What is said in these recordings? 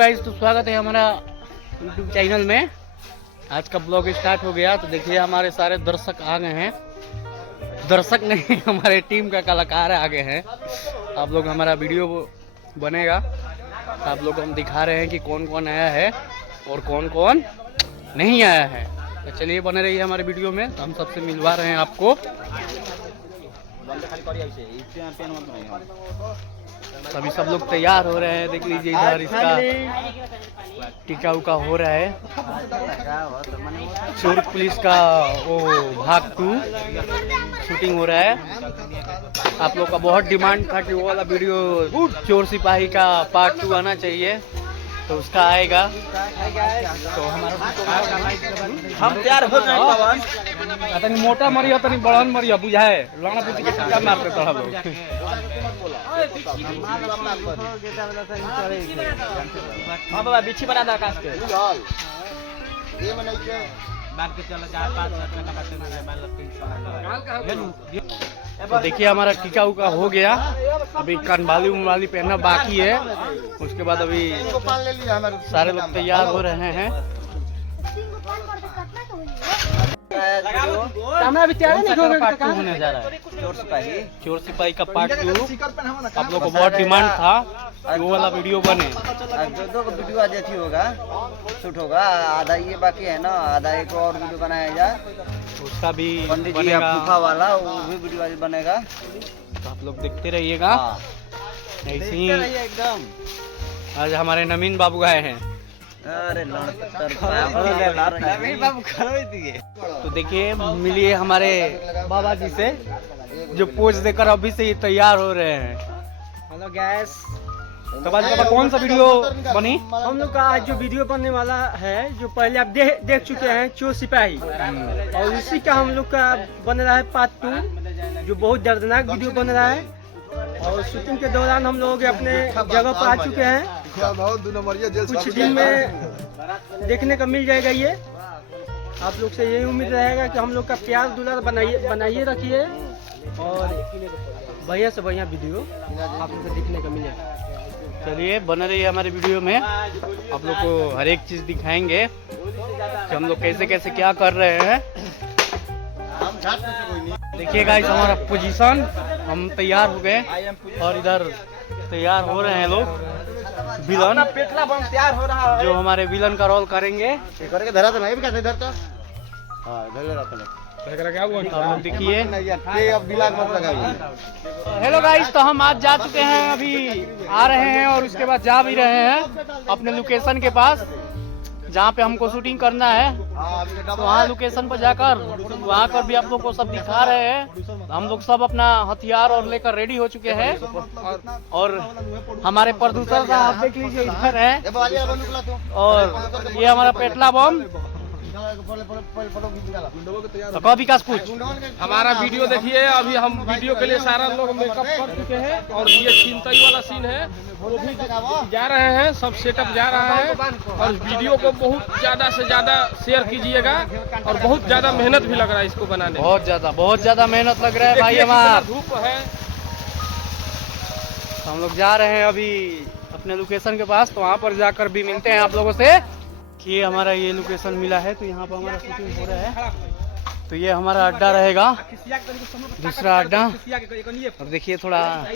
Guys, तो स्वागत है हमारा यूट्यूब चैनल में। आज का ब्लॉग स्टार्ट हो गया। तो देखिए हमारे सारे दर्शक आ गए हैं। दर्शक नहीं, हमारे टीम का कलाकार आ गए हैं। आप लोग हमारा वीडियो बनेगा, आप लोग को हम दिखा रहे हैं कि कौन कौन आया है और कौन कौन नहीं आया है। तो चलिए बने रहिए हमारे वीडियो में। तो हम सबसे मिलवा रहे हैं आपको। अभी सब लोग तैयार हो रहे हैं। देख लीजिए इधर इसका टीका उका हो रहा है। चोर पुलिस का वो भाग 2 शूटिंग हो रहा है। आप लोग का बहुत डिमांड था कि वो वाला वीडियो चोर सिपाही का पार्ट 2 आना चाहिए, तो उसका आएगा। तो हमारा हम तैयार हो गए। पवन तनी मोटा मरिया तनी बड़न मरिया बुझाए लड़ा बुझ के टीका मारते तो हम लोग। हां बाबा बिछी बना दा आकाश के ये बनाई के बात के चलो 4-5 लड़का का बात में बाल 300। तो देखिए हमारा टीका उका हो गया। अभी कनवाली उनवाली पहनना बाकी है। उसके बाद अभी सारे लोग तैयार हो रहे हैं। अभी तैयार नहीं पार्ट 2 होने जा रहा है। चोर सिपाही का पार्ट 2 आप लोग को बहुत डिमांड था वो वाला वीडियो बने। दो वीडियो आज अच्छी होगा, शूट होगा। आधा ये बाकी है ना, आधा एक और वीडियो बनाया जाए, उसका भी पंडित जी फूफा वाला वो भी वीडियो आज बनेगा। तो आप लोग देखते रहिएगा। ऐसे ही एकदम आज हमारे नवीन बाबू आए हैं। अरे तो देखिए मिलिए हमारे बाबा जी से, जो पोज देकर अभी से ही तैयार हो रहे हैं। हेलो गैस, तो बाद कौन सा वीडियो बनी? हम लोग का आज जो वीडियो बनने वाला है, जो पहले आप देख चुके हैं चोर सिपाही, और उसी का हम लोग का बन रहा है पार्ट 2, जो बहुत दर्दनाक वीडियो बन रहा है। और शूटिंग के दौरान हम लोग अपने जगह पर आ चुके हैं। कुछ दिन में देखने को मिल जाएगा ये। आप लोग से यही उम्मीद रहेगा कि हम लोग का प्यार दुलार बनाइए रखिए, और बढ़िया से बढ़िया वीडियो आप लोग को देखने को मिले। चलिए बने रहिए हमारे वीडियो में। आप लोग को हर एक चीज दिखाएंगे कि हम लोग कैसे कैसे क्या कर रहे हैं। देखिए गाइस हमारा पोजीशन, हम तैयार हो गए और इधर तैयार हो रहे हैं लोग। विलन पेटला बम तैयार हो रहा है, जो हमारे विलन का रोल करेंगे। करके धरा तो नहीं भी कैसे धरता। हां धर रहा देखिए अब दिमाग मत लगाइए। हेलो गाइस, तो हम आज जा चुके हैं, अभी आ रहे हैं और उसके बाद जा भी रहे हैं अपने लोकेशन के पास जहाँ पे हमको शूटिंग करना है। तो वहाँ लोकेशन पर जाकर वहाँ पर भी आप लोग को सब दिखा रहे हैं। हम लोग सब अपना हथियार और लेकर रेडी हो चुके हैं। और हमारे प्रोड्यूसर साहब देख लीजिए इधर हैं। और ये हमारा पेटला बम। तो कभी का कुछ हमारा वीडियो देखिए। अभी हम वीडियो के लिए सारा लोग मेकअप कर चुके हैं, और ये चिंतई वाला सीन है वो भी जा रहे हैं, सब सेटअप जा रहा है। और वीडियो को बहुत ज्यादा से ज्यादा शेयर कीजिएगा, और बहुत ज्यादा मेहनत भी लग रहा है इसको बनाने में। बहुत ज्यादा मेहनत लग रहा है भाई। हमारा धूप है। हम लोग जा रहे हैं अभी अपने लोकेशन के पास। तो वहाँ पर जाकर भी मिलते हैं आप लोगों से कि हमारा ये लोकेशन मिला है। तो यहाँ पर हमारा शूटिंग हो रहा है। तो ये हमारा अड्डा रहेगा, दूसरा अड्डा। और देखिए थोड़ा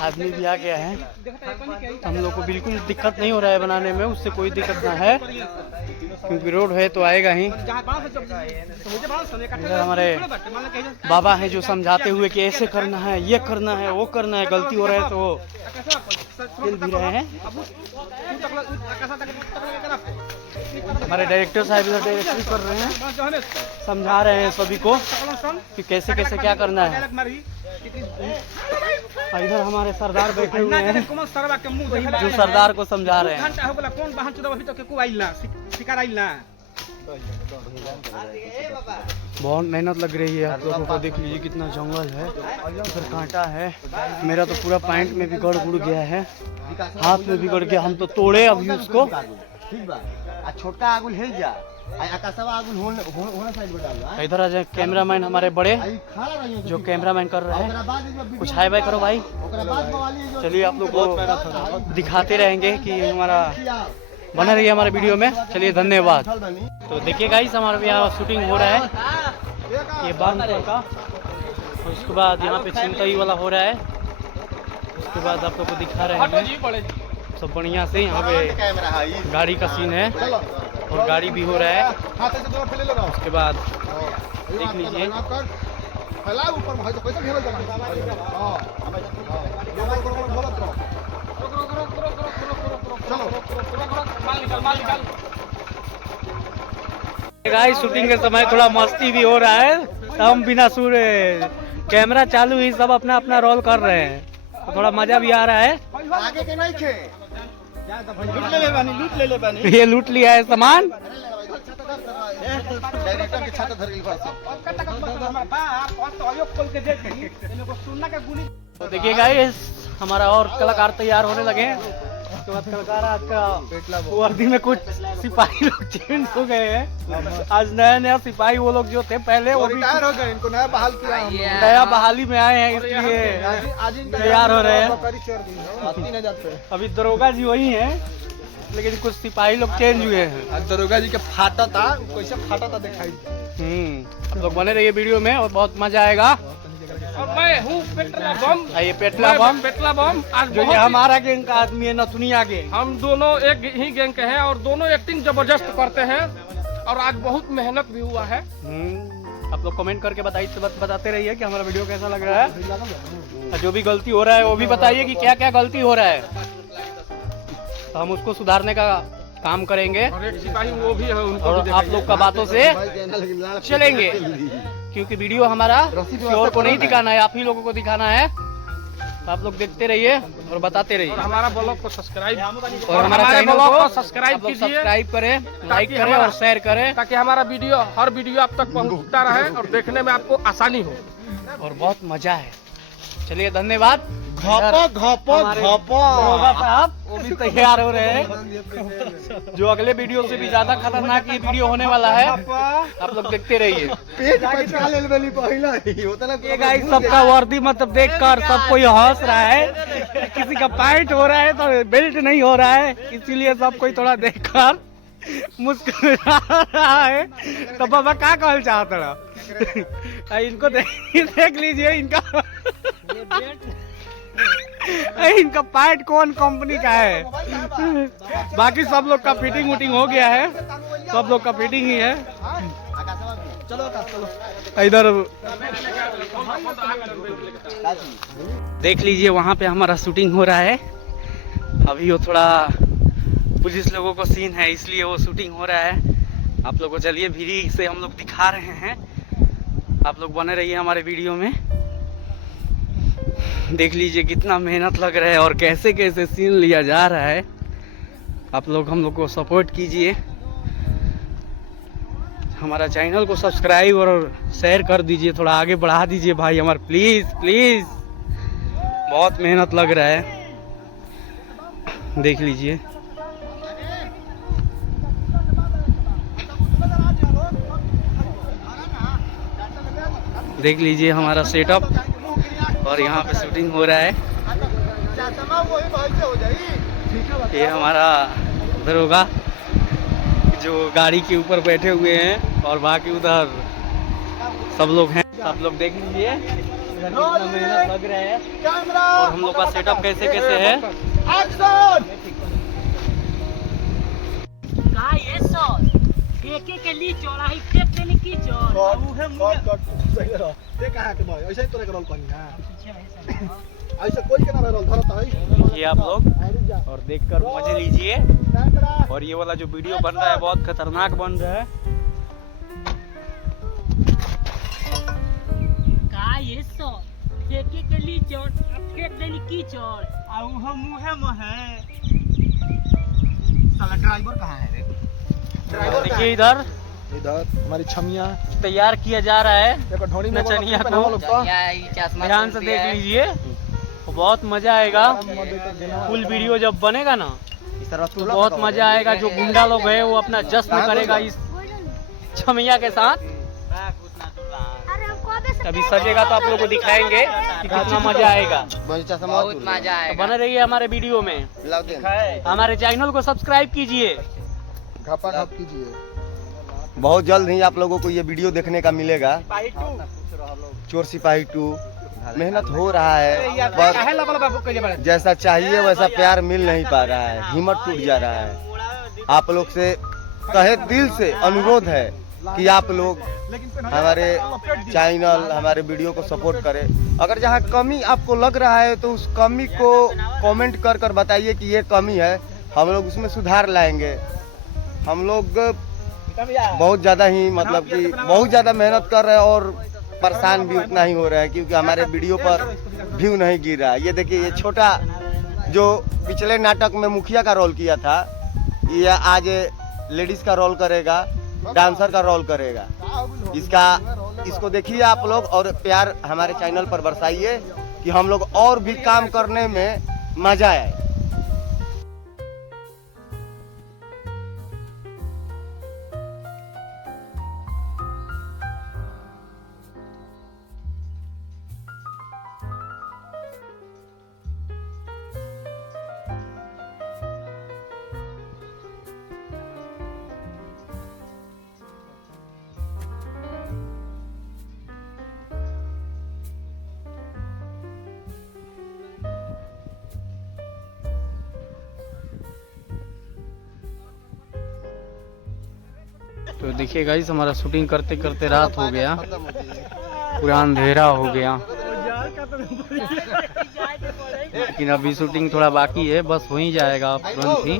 आदमी भी आ गया है। हम लोग को बिल्कुल दिक्कत नहीं हो रहा है बनाने में, उससे कोई दिक्कत ना है, क्योंकि रोड है तो आएगा ही। इधर हमारे बाबा हैं जो समझाते हुए कि ऐसे करना है, ये करना है, वो करना है। गलती हो रहा है तो खेल भी रहे हैं। हमारे डायरेक्टर साहब इधर डायरेक्टरी कर रहे हैं, समझा रहे हैं सभी को कि कैसे कैसे क्या करना है। इधर हमारे सरदार बैठे हुए हैं जो सरदार को समझा रहे हैं। बहुत मेहनत लग रही है आप लोगों को। देख लीजिए कितना जंगल है, उधर कांटा है। मेरा तो पूरा पैंट में भी गड़ गुड़ गया है, हाथ में भी गड़ गया। हम तो तोड़े अभी उसको। छोटा आगुल हिल जा इधर आ जाए कैमरामैन हमारे बड़े जो कैमरामैन कर रहे हैं। कुछ हाय बाय करो भाई। चलिए आप लोग को दिखाते रहेंगे कि हमारा बना रही है हमारे वीडियो में। चलिए धन्यवाद। तो देखिए गाइस हमारे यहाँ शूटिंग हो रहा है ये बांध का। उसके बाद यहाँ पे चिंताई वाला हो रहा है। उसके बाद आप लोग को दिखा रहे हैं सब बढ़िया से। यहाँ पे गाड़ी का सीन है और गाड़ी भी हो रहा है। उसके बाद देख लीजिए गाइस शूटिंग के समय थोड़ा मस्ती भी हो रहा है। हम बिना सूर्य कैमरा चालू ही सब अपना अपना रोल कर रहे हैं। तो थोड़ा मजा भी आ रहा है। आगे के नहीं थे लूट ले बानी ये लूट लिया है सामान। तो देखिए गाइस हमारा और कलाकार तैयार होने लगे हैं। उसके बाद कलाकार आज का वर्दी में कुछ सिपाही लोग चेंज हो गए हैं। आज नया नया सिपाही वो लोग जो थे पहले वो रिटायर हो गए। इनको नया बहाल किया। नया बहाली में आए हैं इसलिए तैयार हो रहे हैं। अभी दरोगा जी वही हैं लेकिन कुछ सिपाही लोग चेंज हुए हैं। दरोगा जी के फाटा था कैसे फाटा था दिखाई। आप लोग बने रहिए वीडियो में और बहुत मजा आएगा। और मैं हूँ पेट्ला बम। ये पेट्ला बम आज जो ये हमारा गैंग का आदमी है नथुनिया गैंग। हम दोनों एक ही गैंग के हैं और दोनों एक्टिंग जबरदस्त करते हैं और आज बहुत मेहनत भी हुआ है। आप लोग कमेंट करके बताते रहिए कि हमारा वीडियो कैसा लग रहा है। जो भी गलती हो रहा है वो भी बताइए कि क्या क्या गलती हो रहा है तो हम उसको सुधारने का काम करेंगे। और एक सिपाही वो भी है उनको और आप लोग का बातों से चलेंगे क्योंकि वीडियो हमारा किसी और को नहीं दिखाना है, आप ही लोगों को दिखाना है। आप लोग देखते रहिए और बताते रहिए। और हमारा ब्लॉग को सब्सक्राइब और हमारा चैनल को सब्सक्राइब कीजिए, सब्सक्राइब करें, लाइक करें और शेयर करें ताकि हमारा वीडियो हर वीडियो आप तक पहुंचता रहे और देखने में आपको आसानी हो और बहुत मजा है। चलिए धन्यवाद। घपा साहब वो भी तैयार हो रहे हैं जो अगले वीडियो से भी ज्यादा खतरनाक ये वीडियो होने वाला है। आप लोग देखते रहिए। ये गाइस सबका वर्दी मतलब देखकर सब कोई हंस रहा है। किसी का पैंट हो रहा है तो बेल्ट नहीं हो रहा है इसीलिए सब कोई थोड़ा देखकर मुस्कुरा रहा है। तो बाबा क्या कहना चाहता रहा इनको देख लीजिए इनका पैंट कौन कंपनी का है। बाकी सब लोग का फिटिंग वुटिंग हो गया है। सब लोग का फिटिंग ही है। इधर देख लीजिए वहाँ पे हमारा शूटिंग हो रहा है। अभी वो थोड़ा पुलिस लोगों को सीन है इसलिए वो शूटिंग हो रहा है। आप लोग को चलिए भीड़ी से हम लोग दिखा रहे हैं। आप लोग बने रहिए हमारे वीडियो में। देख लीजिए कितना मेहनत लग रहा है और कैसे कैसे सीन लिया जा रहा है। आप लोग हम लोग को सपोर्ट कीजिए। हमारा चैनल को सब्सक्राइब और शेयर कर दीजिए। थोड़ा आगे बढ़ा दीजिए भाई हमारे प्लीज प्लीज। बहुत मेहनत लग रहा है। देख लीजिए देख लीजिए हमारा सेटअप और यहाँ पे शूटिंग हो रहा है। ये हमारा दरोगा जो गाड़ी के ऊपर बैठे हुए हैं और बाकी उधर सब लोग हैं। आप लोग देख लीजिए कितना मेहनत लग रहा है और हम लोग का सेटअप कैसे कैसे है। के लिए चौराही टेप देने की ये आप लोग और देखकर मजे लीजिए। और ये वाला जो वीडियो बन रहा है बहुत खतरनाक बन रहा है। का ये सो फेंके के लिए चोर फेंक देने की चोर आउ हम मुहे महे साला ड्राइवर कहाँ है रे? देखिए इधर हमारी छमिया तैयार किया जा रहा है नचनिया नचनिया को। ध्यान से देख लीजिए बहुत मजा आएगा। फुल वीडियो जब बनेगा ना तो बहुत मजा आएगा। जो गुंडा लोग है वो अपना जश्न करेगा इस छमिया के साथ। अभी सजेगा तो आप लोगों को दिखाएंगे कि कितना मजा आएगा। बहुत मजा तो आएगा। बने रहिए हमारे वीडियो में, हमारे चैनल को सब्सक्राइब कीजिए। घपा कीजिए। बहुत जल्द ही आप लोगों को ये वीडियो देखने का मिलेगा। चोर सिपाही 2 मेहनत हो रहा है, पर जैसा चाहिए वैसा प्यार मिल नहीं पा रहा है, हिम्मत टूट जा रहा है। आप लोग से तहे दिल से अनुरोध है कि आप लोग हमारे चैनल, हमारे वीडियो को सपोर्ट करें। अगर जहाँ कमी आपको लग रहा है तो उस कमी को कमेंट कर कर बताइए कि ये कमी है, हम लोग उसमें सुधार लाएंगे। हम लोग बहुत ज़्यादा ही मतलब कि बहुत ज़्यादा मेहनत कर रहे हैं और परेशान भी उतना ही हो रहे हैं, क्योंकि हमारे वीडियो पर व्यू नहीं गिर रहा है। ये देखिए, ये छोटा जो पिछले नाटक में मुखिया का रोल किया था, ये आज लेडीज का रोल करेगा, डांसर का रोल करेगा। इसको देखिए आप लोग और प्यार हमारे चैनल पर बरसाइए कि हम लोग और भी काम करने में मजा आए। तो देखिए गाइस, हमारा शूटिंग करते करते रात हो गया, पूरा अंधेरा हो गया, लेकिन अभी शूटिंग थोड़ा बाकी है, बस हो ही जाएगा तुरंत ही।